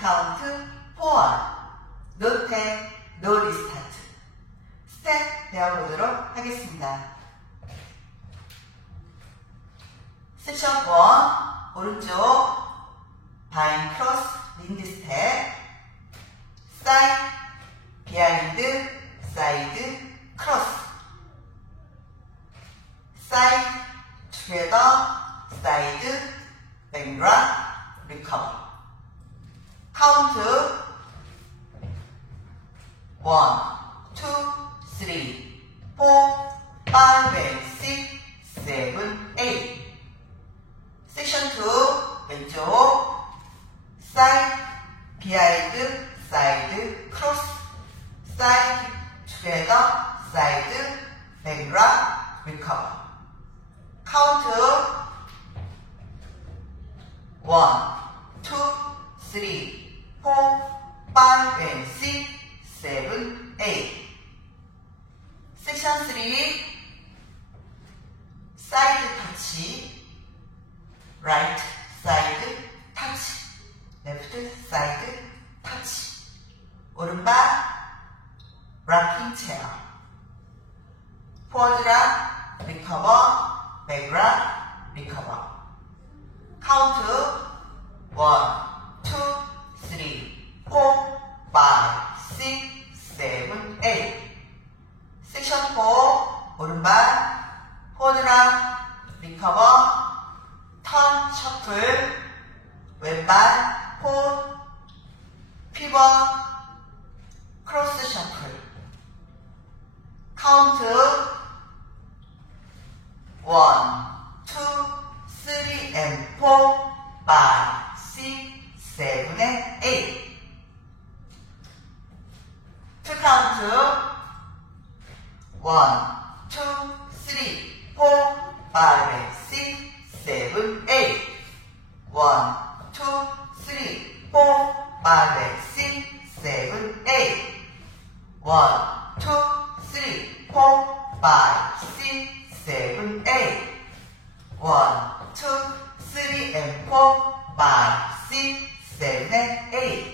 count 4. No 10, no restart. 스텝 배워보도록 하겠습니다. 섹션 1, 오른쪽 바인 크로스 린드 스텝, 사이드, 비하인드, 사이드, 크로스, 사이드, 투게더, 사이드, 백락, 리커버. 카운트 1, 2, 3, 4, 5, 6, 7, 8. 섹션 2, 왼쪽 사이드, 비하인드, 사이드, 크로스, 사이드, 투게더, 사이드, 백락, 리커버. 카운트 1, 2, 3, 4, 5, 6, 7, 8. 섹션 3, 사이드 터치, right side touch, left side touch. 오른발 rocking chair. forward rock, recover, back rock, recover. count 1, 2, 3, 4, 5, 6, 7, 8. 섹션 4, 오른발 forward rock, recover, 턴, 셔플, 왼발, 폰, 피벗, 크로스 셔플. 카운트 1, 2, 3 and 4, 5, 6, 7 and 8. 투 카운트 1, 2, 3, 4, 5 and 6, 7, 8. 1, 2, 3, 4, 5, 6, 7, 8. 1, 2, 3, 4, 5, 6, 7, 8. 1, 2, 3, and 4, 5, 6, 7, and 8.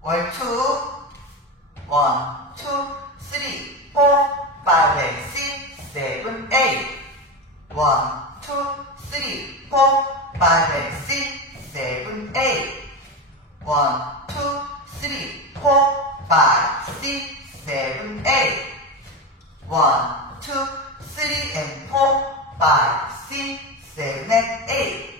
월 2, 1, 2, 3, 4, 5, and 6, 7, 8. 1, 2, 3, 4, 5, and 6, 7, 8. 1, 2, 3, 4, 5, 6, 7, 8. 1, 2, 3, and 4, 5, 6, 7, and 8.